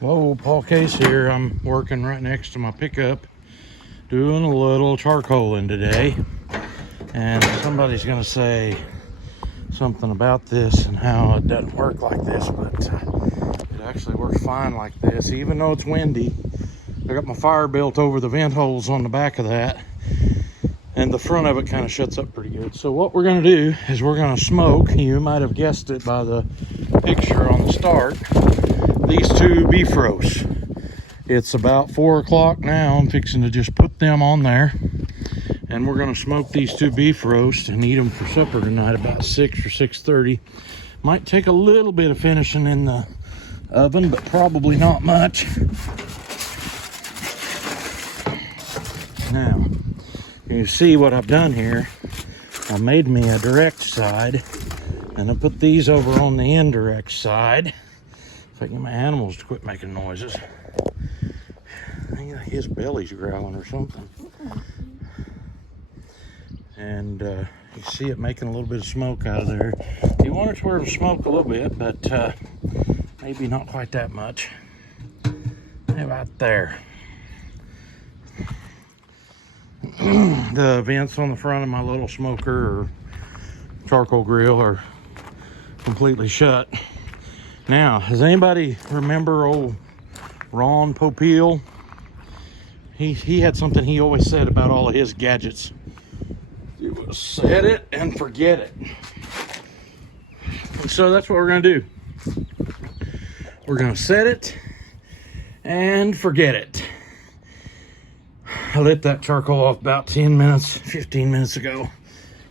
Hello, Paul Case here. I'm working right next to my pickup doing a little charcoaling today, and somebody's gonna say something about this and how it doesn't work like this, but it actually works fine like this, even though it's windy. I got my fire built over the vent holes on the back of that, and the front of it kind of shuts up pretty good. So what we're going to do is we're going to smoke. You might have guessed it by the picture on the start. These two beef roasts. It's about 4 o'clock now. I'm fixing to just put them on there, and we're going to smoke these two beef roasts and eat them for supper tonight about 6 or 6:30. Might take a little bit of finishing in the oven, but probably not much. Now, you see what I've done here. I made me a direct side, and I put these over on the indirect side. If I get my animals to quit making noises. I think his belly's growling or something. And you see it making a little bit of smoke out of there. You want it to where it'll smoke a little bit, but maybe not quite that much. How about there? The vents on the front of my little smoker or charcoal grill are completely shut. Now, does anybody remember old Ron Popeil? He had something he always said about all of his gadgets. It was set it and forget it. And so that's what we're gonna do. We're gonna set it and forget it. I lit that charcoal off about 10 minutes, 15 minutes ago,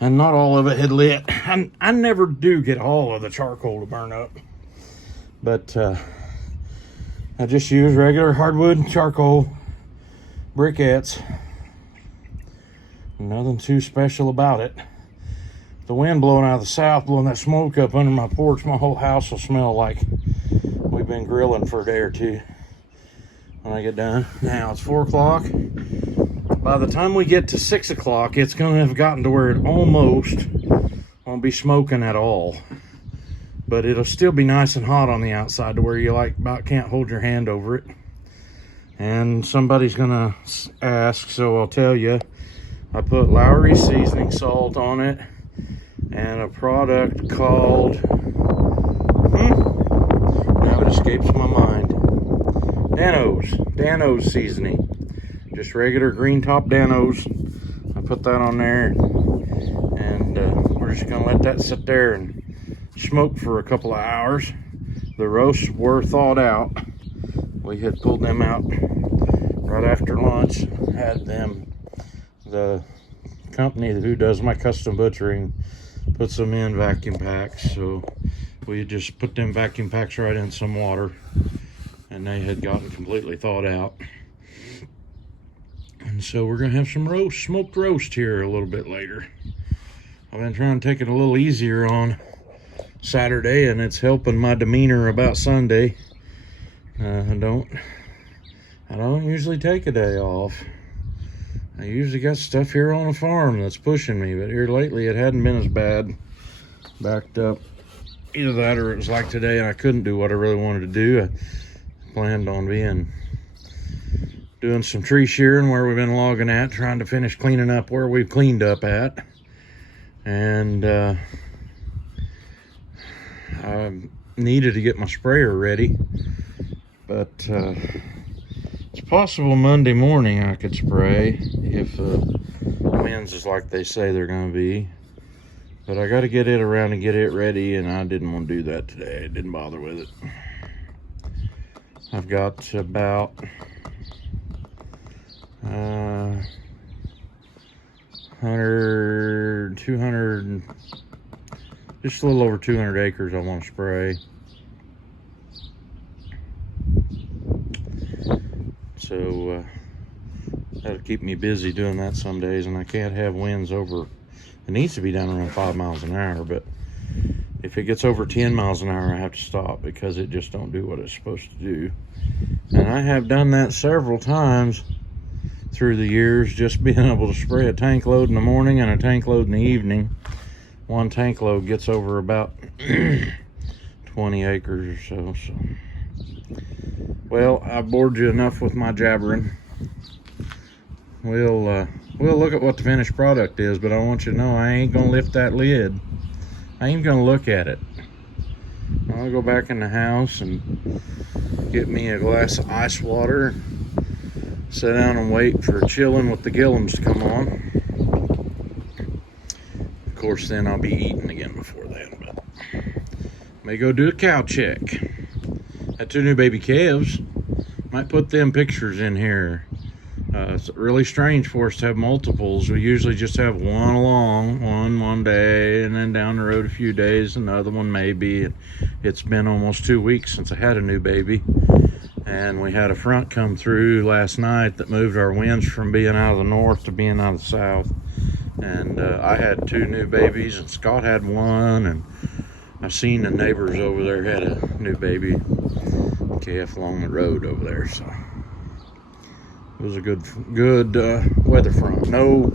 and not all of it had lit. I never do get all of the charcoal to burn up, but I just use regular hardwood charcoal briquettes. Nothing too special about it. The wind blowing out of the south, blowing that smoke up under my porch, my whole house will smell like we've been grilling for a day or two when I get done. Now it's 4 o'clock. By the time we get to 6 o'clock, it's going to have gotten to where it almost won't be smoking at all. But it'll still be nice and hot on the outside to where you like about can't hold your hand over it. And somebody's going to ask, so I'll tell you. I put Lowry seasoning salt on it and a product called, now it escapes my mind, Dano's seasoning. Just regular green top Danos. I put that on there, and we're just gonna let that sit there and smoke for a couple of hours. The roasts were thawed out. We had pulled them out right after lunch. Had them, the company who does my custom butchering puts them in vacuum packs, so we just put them vacuum packs right in some water, and they had gotten completely thawed out. And so we're gonna have some smoked roast here a little bit later. I've been trying to take it a little easier on Saturday, and it's helping my demeanor about Sunday. I don't usually take a day off. I usually got stuff here on the farm that's pushing me, but here lately it hadn't been as bad. Backed up. Either that or it was like today and I couldn't do what I really wanted to do. I planned on doing some tree shearing where we've been logging at, trying to finish cleaning up where we've cleaned up at. And I needed to get my sprayer ready, but it's possible Monday morning I could spray if the winds is like they say they're going to be. But I got to get it around and get it ready, and I didn't want to do that today. I didn't bother with it. I've got about 200, just a little over 200 acres I want to spray. So that'll keep me busy doing that some days, and I can't have winds over, it needs to be down around 5 miles an hour, but if it gets over 10 miles an hour I have to stop because it just don't do what it's supposed to do. And I have done that several times through the years, just being able to spray a tank load in the morning and a tank load in the evening. One tank load gets over about 20 acres or so. Well, I've bored you enough with my jabbering. We'll look at what the finished product is, but I want you to know I ain't gonna lift that lid. I ain't gonna look at it. I'll go back in the house and get me a glass of ice water, sit down and wait for chilling with the gillums to come on. Of course, then I'll be eating again before then, but may go do a cow check. Got 2 new baby calves. Might put them pictures in here. It's really strange for us to have multiples. We usually just have one along, one day, and then down the road a few days, another one maybe. It's been almost 2 weeks since I had a new baby. And we had a front come through last night that moved our winds from being out of the north to being out of the south. And I had 2 new babies, and Scott had one, and I've seen the neighbors over there had a new baby calf along the road over there. So it was a good weather front. No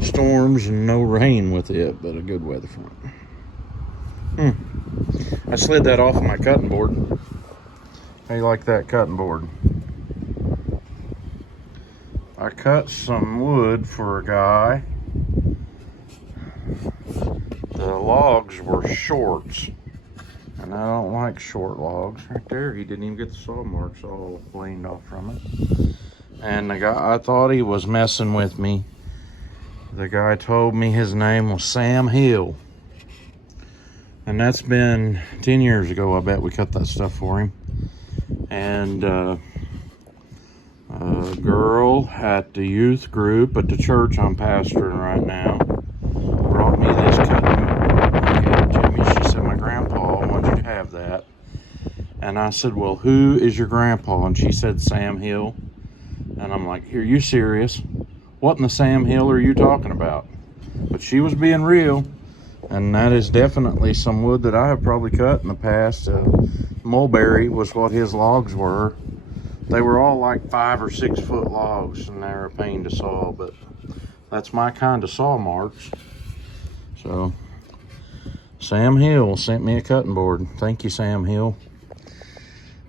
storms and no rain with it, but a good weather front. I slid that off of my cutting board. How you like that cutting board? I cut some wood for a guy. The logs were shorts, and I don't like short logs. Right there, he didn't even get the saw marks all planed off from it. And the guy, I thought he was messing with me. The guy told me his name was Sam Hill. And that's been 10 years ago, I bet we cut that stuff for him. And a girl at the youth group at the church I'm pastoring right now brought me this cutting. Gave it to me. She said, my grandpa wanted you to have that. And I said, well, who is your grandpa? And she said, Sam Hill. And I'm like, are you serious? What in the Sam Hill are you talking about? But she was being real. And that is definitely some wood that I have probably cut in the past. Mulberry was what his logs were. They were all like 5 or 6 foot logs, and they're a pain to saw, but that's my kind of saw marks. So Sam Hill sent me a cutting board. Thank you, Sam Hill.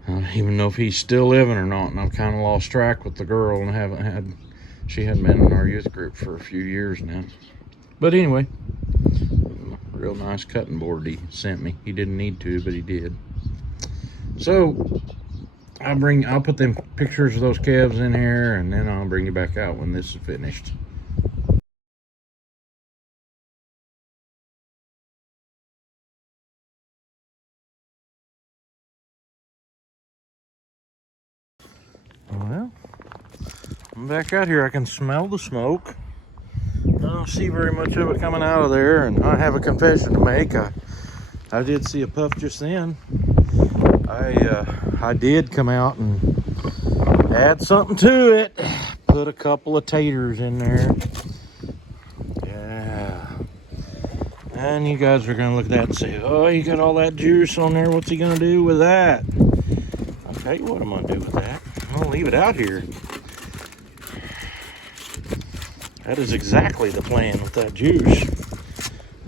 I don't even know if he's still living or not, and I've kind of lost track with the girl, and she hadn't been in our youth group for a few years now. But anyway, real nice cutting board he sent me. He didn't need to, but he did. So I'll put them pictures of those calves in here, and then I'll bring you back out when this is finished. Well, I'm back out here. I can smell the smoke. I don't see very much of it coming out of there, and I have a confession to make. I did see a puff just then. I did come out and add something to it. Put a couple of taters in there. Yeah. And you guys are gonna look at that and say, oh, you got all that juice on there. What's he gonna do with that? I'll tell you what I'm gonna do with that. I'm gonna leave it out here. That is exactly the plan with that juice.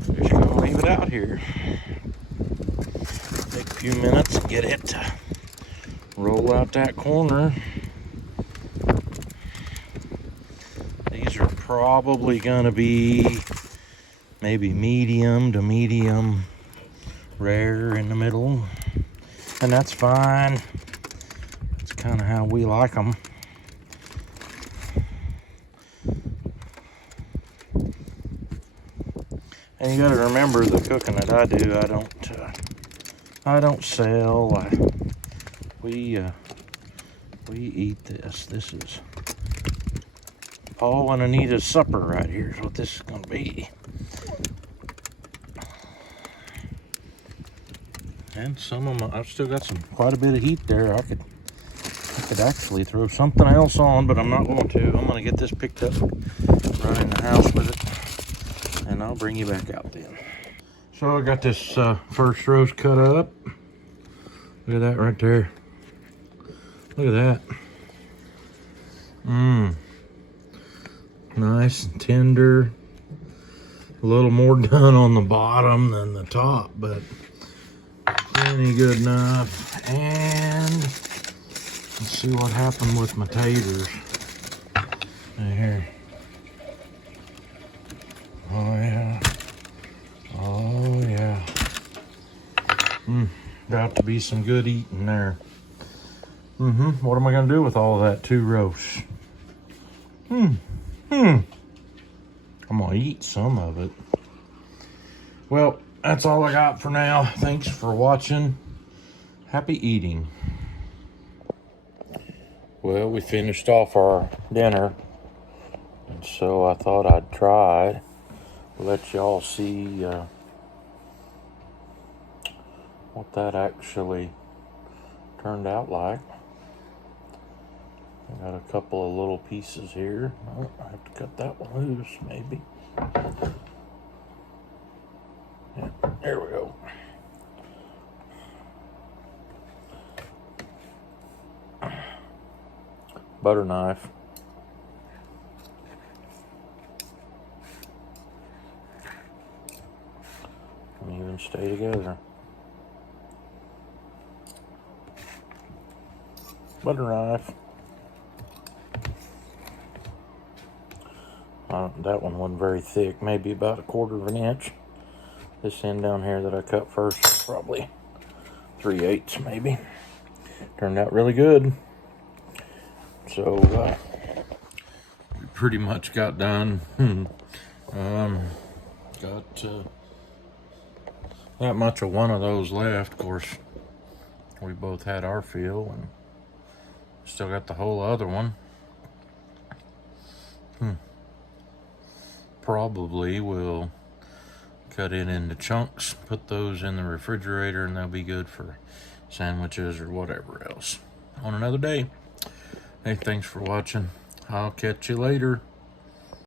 I'm just gonna leave it out here. Take a few minutes, get it to roll out that corner. These are probably gonna be maybe medium to medium rare in the middle, and that's fine. It's kind of how we like them. And you got to remember, the cooking that I do, I don't sell. We eat this. This is Paul and Anita's supper right here is what this is going to be. And some of them, I've still got quite a bit of heat there. I could actually throw something else on, but I'm not going to. I'm going to get this picked up right in the house with it, and I'll bring you back out then. So I got this first roast cut up. Look at that right there. Look at that. Nice and tender. A little more done on the bottom than the top, but Plenty good enough. And let's see what happened with my taters. There. Oh yeah. Oh yeah. About to be some good eating there. What am I gonna do with all of that 2 roasts? I'm gonna eat some of it. Well, that's all I got for now. Thanks for watching. Happy eating. Well, we finished off our dinner, and so I thought I'd try, let y'all see what that actually turned out like. I got a couple of little pieces here. Oh, I have to cut that one loose, maybe. Yeah, there we go. Butter knife. And even stay together. Butter knife. That one wasn't very thick, maybe about 1/4 inch. This end down here that I cut first was probably 3/8 maybe. Turned out really good. So we pretty much got done. Got that much of one of those left. Of course, we both had our fill, and still got the whole other one. Probably will cut it into chunks, put those in the refrigerator, and they'll be good for sandwiches or whatever else on another day. Hey, thanks for watching. I'll catch you later.